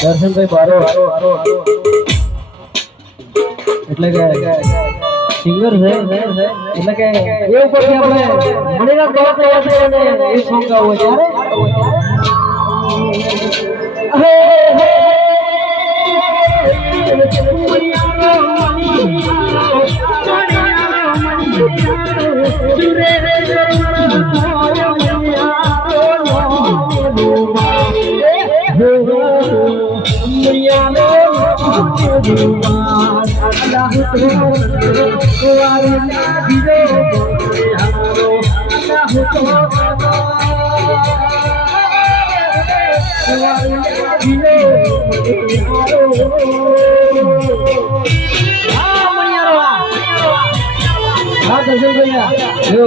દર્શનભાઈ બારો એટલે કે સિંગર છે એટલે કે એ ઉપરથી આપણે મણીના તોર છે અને એ સોંગ ગાવું ત્યારે હે હા દર્શન ભૈયા જો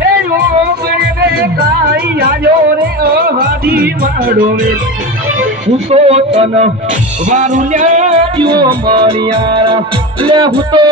હું તો તન વારું લ્યો મળ્યા લે હું તો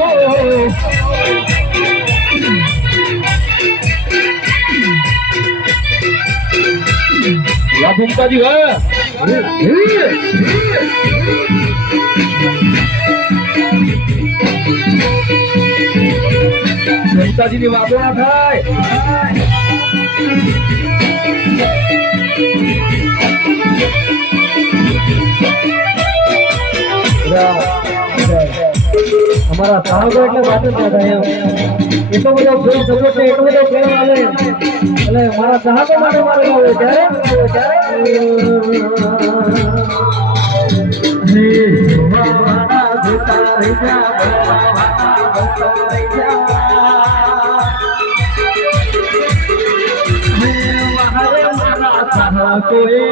La punta di Puntaજી ની વાતો ના થાય અમારા સાહસો એટલે વાત જ એમ એટલો બધો પ્રેમ થયો છે એટલો બધો પ્રેમ આવે એટલે મારા સાહસો માટે મારે ગાવું ત્યારે કોઈ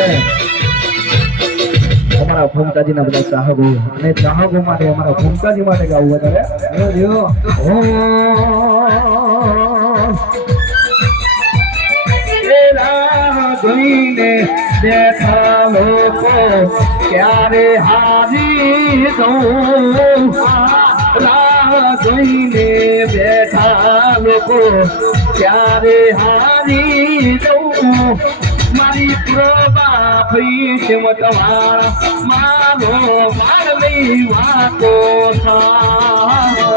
અને અમારા ભૂમકાજીના બધા ચાહકો અને ચાહકો માટે અમારા ભૂમકાજી માટે ગાવું વધારે. બેઠા લોકો ક્યારે હારી દઉં? રાહ જોઈને બેઠા લોકો ક્યારે હારી દઉં? મારી પ્રભા છે તમારા મારો મારવી વાતો થા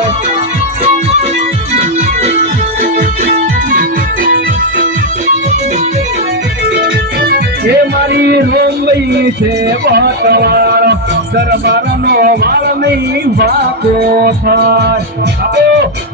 હે મારી રોમઈ છે બટવાળ દરબારનો વાળ નહીં વાતો થાય.